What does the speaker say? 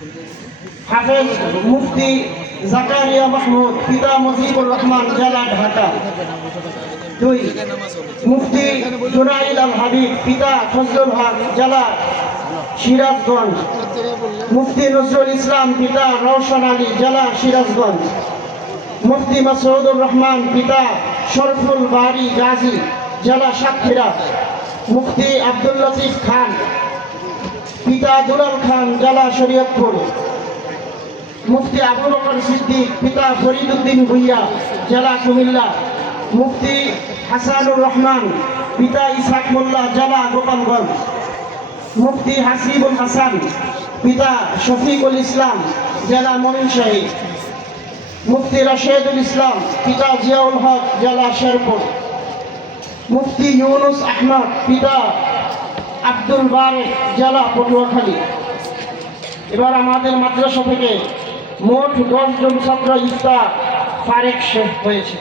হাফেজ মুফতি জাকারিয়া মাহমুদ, পিতা মুজিবুর রহমান, জেলা ঢাকা। দুই, মুফতি জুনাইদ আল হাবিব, পিতা ফজলুল হক, জেলা সিরাজগঞ্জ। মুফতি নজরুল ইসলাম, পিতা রওশন আলী, জেলা সিরাজগঞ্জ। মুফতি মাসউদুর রহমান, পিতা শরফুল বাড়ি গাজী, জেলা সাতক্ষীরা। মুফতি আব্দুল লতিফ খান পিতা দুলাল খান জেলা শরীয়তপুর। মুফতি আবু বকর সিদ্দিক, পিতা ফরিদুদ্দিন ভুইয়া, জেলা কুমিল্লা। মুফতি হাসানুর রহমান, পিতা ইসাক মোল্লা, জেলা গোপালগঞ্জ। মুফতি হাসিবুল হাসান, পিতা শফিকুল ইসলাম, জেলা মমিনশাহী মুফতি রাশেদুল ইসলাম, পিতা জিয়াউল হক, জেলা শেরপুর। মুফতি ইউনুস আহমদ, পিতা আব্দুল বারে জেলা পটুয়াখালী। এবার আমাদের মাদ্রাসা থেকে মোট দশজন ছাত্র ইফতার ফারেক শেখ হয়েছে।